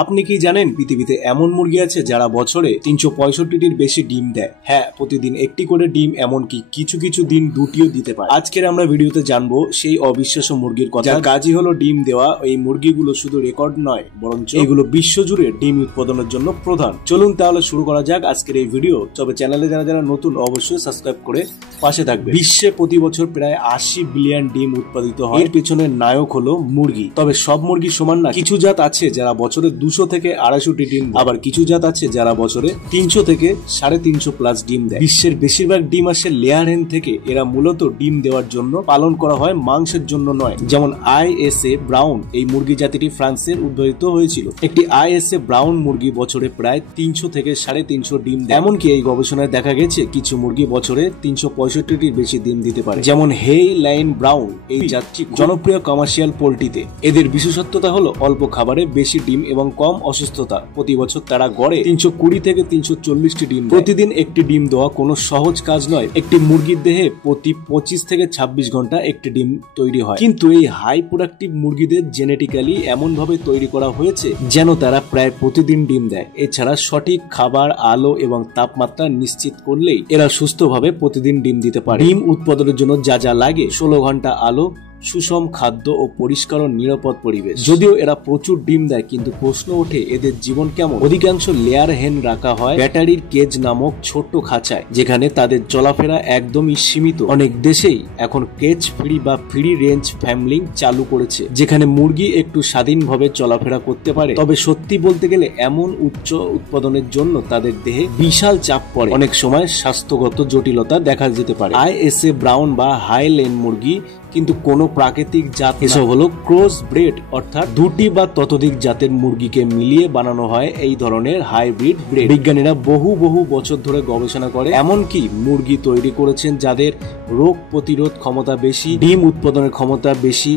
আপনি কি জানেন পৃথিবীতে এমন মুরগি আছে যারা বছরে 365টির বেশি ডিম দেয়? হ্যাঁ, প্রতিদিন একটি করে ডিম, এমনকি কিছু কিছু দিন দুটিও দিতে পারে। আজকের আমরা ভিডিওতে জানবো সেই অবিশ্বাস্য মুরগির কথা, যার কাজই হলো ডিম দেওয়া। এই মুরগিগুলো শুধু রেকর্ড নয়, বরঞ্চ এগুলো বিশ্বজুড়ে ডিম উৎপাদনের জন্য প্রধান। চলুন তাহলে শুরু করা যাক আজকের এই ভিডিও। তবে চ্যানেলে যারা নতুন অবশ্যই সাবস্ক্রাইব করে পাশে থাকবে। বিশ্বে প্রতি বছর প্রায় 80 বিলিয়ন ডিম উৎপাদিত হয়। এর পেছনে নায়ক হলো মুরগি। তবে সব মুরগি সমান না। কিছু জাত আছে যারা বছরে 200 থেকে 250টি ডিম, আবার কিছু জাত আছে যারা বছরে 300 থেকে 350 প্লাস ডিম দেয়। বিশ্বের বেশিরভাগ ডিম আসে লেয়ার হেন থেকে। এরা মূলত ডিম দেওয়ার জন্য পালন করা হয়, মাংসের জন্য নয়। যেমন আইএসএ ব্রাউন, এই মুরগি জাতিটি ফ্রান্সের উদ্ভাবিত হয়েছিল। একটি আইএসএ ব্রাউন মুরগি বছরে প্রায় 300 থেকে 350 ডিম দেয়। এমনকি এই গবেষণায় দেখা গেছে কিছু মুরগি বছরে 365টির বেশি ডিম দিতে পারে। যেমন হেই লাইন ব্রাউন, এই জাতটি জনপ্রিয় কমার্শিয়াল পোল্ট্রিতে। এদের বিশেষত্বতা হলো অল্প খাবারে বেশি ডিম এবং কম অসুস্থতা। প্রতি বছর তারা গড়ে 320 থেকে 340টি ডিম। প্রতিদিন একটি ডিম দেওয়া কোনো সহজ কাজ নয়। একটি মুরগির দেহে প্রতি 25 থেকে 26 ঘন্টা একটি ডিম তৈরি হয়। কিন্তু এই হাই প্রোডাক্টিভ মুরগিদের জেনেটিক্যালি এমন ভাবে তৈরি করা হয়েছে যেন তারা প্রায় প্রতিদিন ডিম দেয়। এছাড়া সঠিক খাবার, আলো এবং তাপমাত্রা নিশ্চিত করলেই এরা সুস্থভাবে প্রতিদিন ডিম দিতে পারে। ডিম উৎপাদনের জন্য যা যা লাগে: 16 ঘন্টা আলো, সুষম খাদ্য ও পরিষ্কার ও নিরাপদ পরিবেশ। যদিও এরা প্রচুর ডিম দেয়, কিন্তু প্রশ্ন ওঠে এদের জীবন কেমন? অধিকাংশ লেয়ার হেন রাখা হয় ব্যাটারির কেজ নামক ছোট্ট খাঁচায়, যেখানে তাদের চলাফেরা একদমই সীমিত। অনেক দেশেই এখন কেজ ফ্রি বা ফ্রি রেঞ্জ ফ্যামিলিং চালু করেছে, যেখানে মুরগি একটু স্বাধীনভাবে চলাফেরা করতে পারে। তবে সত্যি বলতে গেলে এমন উচ্চ উৎপাদনের জন্য তাদের দেহে বিশাল চাপ পড়ে। অনেক সময় স্বাস্থ্যগত জটিলতা দেখা যেতে পারে। আইএসএ ব্রাউন বা হাইল্যান্ড মুরগি কিন্তু কোনো প্রাকৃতিক জাত। এসব হলো ক্রস ব্রেড, অর্থাৎ দুটি বা ততোধিক জাতের মুরগিকে মিলিয়ে বানানো হয় এই ধরনের হাইব্রিড ব্রেড। বিজ্ঞানীরা বহু বছর ধরে গবেষণা করে এমনকি মুরগি তৈরি করেছেন যাদের রোগ প্রতিরোধ ক্ষমতা বেশি, ডিম উৎপাদনের ক্ষমতা বেশি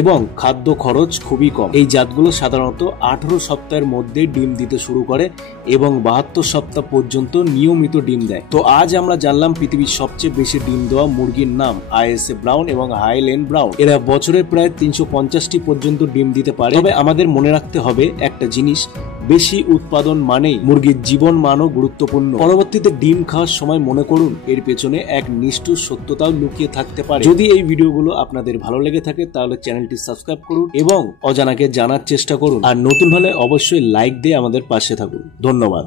এবং খাদ্য খরচ খুবই কম। এই জাতগুলো সাধারণত 18 সপ্তাহের মধ্যে ডিম দিতে শুরু করে এবং 72 সপ্তাহ পর্যন্ত নিয়মিত ডিম দেয়। তো আজ আমরা জানলাম পৃথিবীর সবচেয়ে বেশি ডিম দেওয়া মুরগির নাম আইএসএ ব্রাউন এবং হাইল্যান্ড ব্রাউন। এরা বছরে প্রায় 350টি পর্যন্ত ডিম দিতে পারে। তবে আমাদের মনে রাখতে হবে একটা জিনিস: বেশি উৎপাদন মানেই মুরগির জীবন মানও গুরুত্বপূর্ণ। পরবর্তীতে ডিম খাওয়ার সময় মনে করুন এর পেছনে এক নিষ্ঠুর সত্যতাও লুকিয়ে থাকতে পারে। যদি এই ভিডিওগুলো আপনাদের ভালো লেগে থাকে তাহলে চ্যানেলটি সাবস্ক্রাইব করুন এবং অজানাকে জানার চেষ্টা করুন। আর নতুন হলে অবশ্যই লাইক দিয়ে আমাদের পাশে থাকুন। ধন্যবাদ।